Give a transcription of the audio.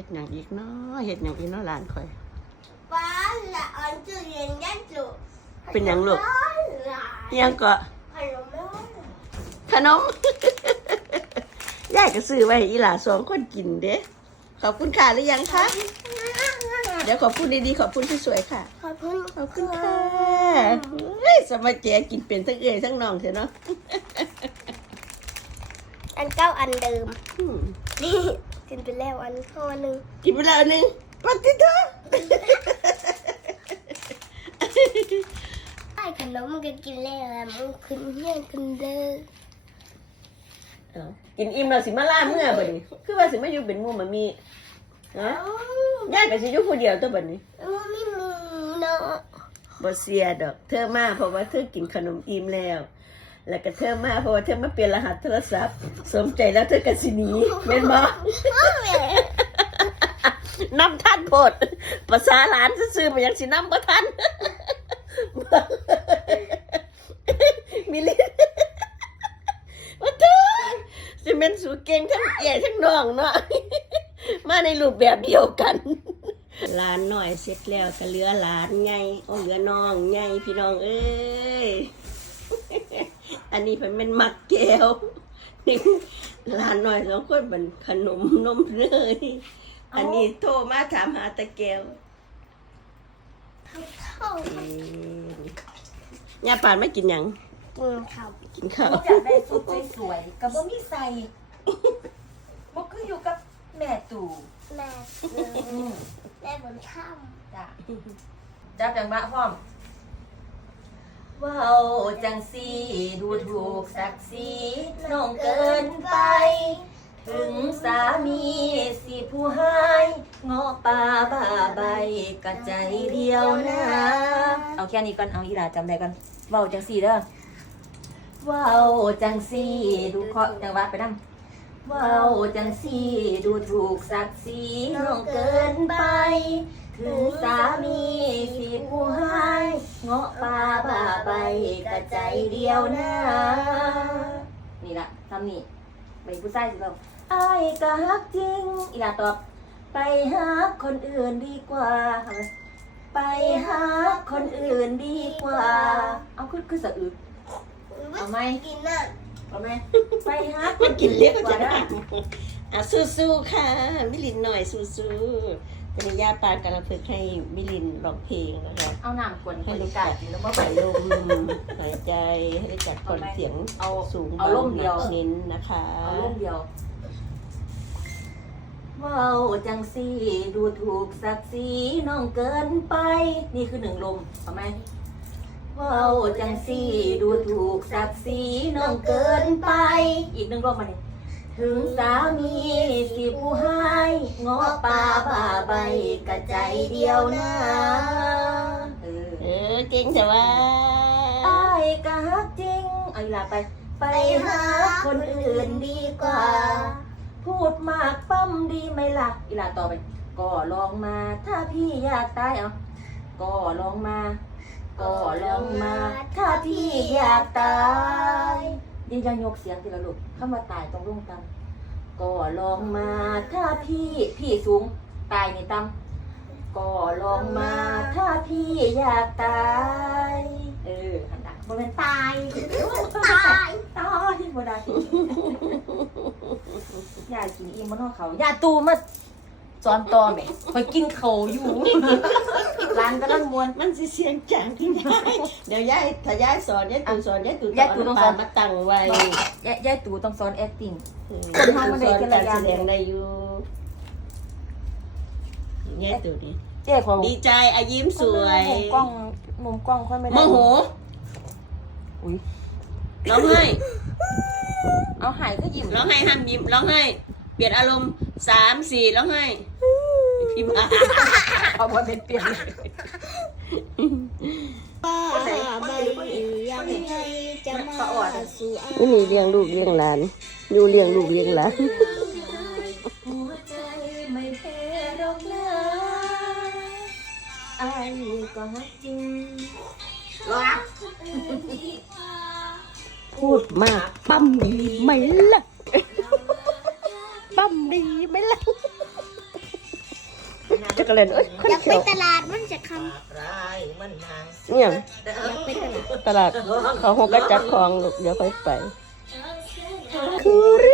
เฮ็ดหยังอีกเนาะเฮ็ดหยังอีกเนาะหลานข่อย ป้าละอันจะเรียนยันจุเป็นหยังลูกหลานอิหยังก็ขนมร้อนขนม ยายก็ซื้อไว้ให้อีหลาสองคนกินเด้ขอบคุณค่ะหรือยังคะ เดี๋ยวขอบคุณดีๆ ขอบคุณที่สวยๆค่ะ ขอบคุณขอบคุณค่ะเฮ้ยสมัยแจกินเป็นทั้งเอ่ยทั้งน้องเถอะเนาะอันเก้าอันเดิม อืม นี่ กินไปแล้วอันข้อหนึ่งกินไปแล้วอันหนึงปัดติเถอะไอ้ขนมมันก็กินแล้วอะมันขึ้นเงี้ยขึ้นเลยเอากินอิ่มแล้วสิมาล่าเมื่อบัดนี้ คือว่าสิมาอยู่เป็นหมู่มามีฮะยายก็สิอยู่ผู้เดียวตัวบัดนี้มันไม่มีเนาะ บ่เสียดอก เธอมาเพราะว่าเธอกินขนมอิ่มแล้ว แล้วก็เธอมาเพราะว่าเธอมาเปลี่ยนรหัสโทรศัพท์ สมใจแล้วเธอก็สิหนีแม่นบ่นำท่านโพดภาษาหลานซื่อๆมันยังสินำบ่ทันมิลินว่าเธอสิเป็นสูเก่งทั้งเอ๋ทั้งน้องเนาะมาในรูปแบบเดียวกันหลานหน่อยเสร็จแล้วก็เหลือหลานไงโอ้เหลือน้องไงพี่น้องเอ้ย อันนี้เพิ่นเป็นมักแก้วนี่หลานหน่อยสองคนมันขนมนมเนยอันนี้โทรมาถามหาตะแก้วเข้าเอ้ยย่าปานไม่กินหยังกินข้าวกินข้าวอยากได้สุดสวยๆกับบ่มีใส่บ่คืออยู่กับแม่ตู่แม่อืมแม่บนข้ามจ้ะจับจังบะพร้อม ว้าวจังสีดูถูกศักดิ์ศรีน้องเกินไป ถึงสามีสิผู้ให้เงาะป่าบ้าใบกระใจเดียวนะ เอาแค่นี้ก่อน เอาอีหลาจำได้ก่อนว้าจังสีเด้อว้าวจังสีดูเคาะจังหวะไปนั่งว้าวจังสีดูถูกศักดิ์ศรีน้องเกินไป ถึงสามีสิผู้ให้เงาะป่าบ้าใบกระใจเดียวนะนี่ละทำนี่ไปผู้ชายสิเราไอ้ายก็ฮักจริงอีหลาตอบ ไปหาคนอื่นดีกว่าไมไปหาคนอื่นดีกว่า เอาคือคือสะอึก เอาไหม กินน่ะเอาไหมไปหาคมันกิอื่นเลี้ดียงกว่าจะได้ได้อะสู้ๆค่ะมิลินหน่อยสู้ๆ ตอนนี้ย่าปานกำลังฝึกให้มิลินร้องเพลงนะคะเอาน้ำกวนให้บรรรู้ยาจักากศแล้วก็ปไปล่อยลมหายใจให้รู้จักผ่อนเสียงเอาสูงเอาร่มเดียวเน้นนะคะเอาลูกเดียวว้าวจังสีดูถูกศักดิ์ศรีน้องเกินไป นี่คือหนึ่งลมเอาไหมว้าวจังสีดูถูกศักดิ์ศรีน้องเกินไป อีกหนึ่งลมมาเนี่ย ถึงสามีสิผู้ให้งอป่าบ่าใบกระใจเดียวนะเออเออเก่งแต่ว่าไอ้ายกะฮักจริงเอาอีหลาไป ไปหาคนอื่นดีกว่า พูดมากปั้มดีไหมล่ะอีหลาต่อไป ก็ลองมา ถ้าพี่อยากตายเอาก็ลองมา ก็ลองมา ถ้าพี่อยากตาย ดียังยกเสียงทีละลูกเข้ามาตายตรงรุ่งตังก็ลองมาถ้าพี่พี่สูงตายในตังก็ลองมาถ้าพี่อยากตายเอออันดับมันเป็นตายตายตายบ่ได้ยายกินอิ่มบ่เนอกเขายาตูมาสอนต่อแหม่คอยกินเขาวอยู่ ร้านกำลังมวนมันสิเสียงจางที่ยายเดี๋ยวยายถ้ายายสอนยายตู่สอนยายตู่ยายตู่ต้องสอนมาตั้งไว้ยายยายตูต้องสอน acting เออคนทำมาได้สอนกันกาละรอย่าแสงดงได้อยู่ยายตู่นี่เจ๊ของดีใจอายิ้มสวยมุมกล้องมุมกล้องค่อยไม่โมได้โหอุ้ยร้องไห้เอาหายก็ยิ้มร้องไห้ห้ามยิ้มร้องไห้เปลี่ยนอารมณ์สามสี่ร้องไห้ พี่มาเอามาเป็นเปลี่ยนป้าใบยังไงจะมาสู่อานี่นี่เลี้ยงลูกเลี้ยงหลานอยู่เลี้ยงลูกเลี้ยงหลานหัวใจไม่แพ้หรอกนะไอ้ก็ฮักจริงพูดมากปั๊มดีไหมล่ะปั๊มดีไหมล่ะ ก็เลยเอ้ยคนอยากไปตลาดมันจะทำเนี่ยตลาดเขาหกกระจัดของเดี๋ยวค่อยไปคือ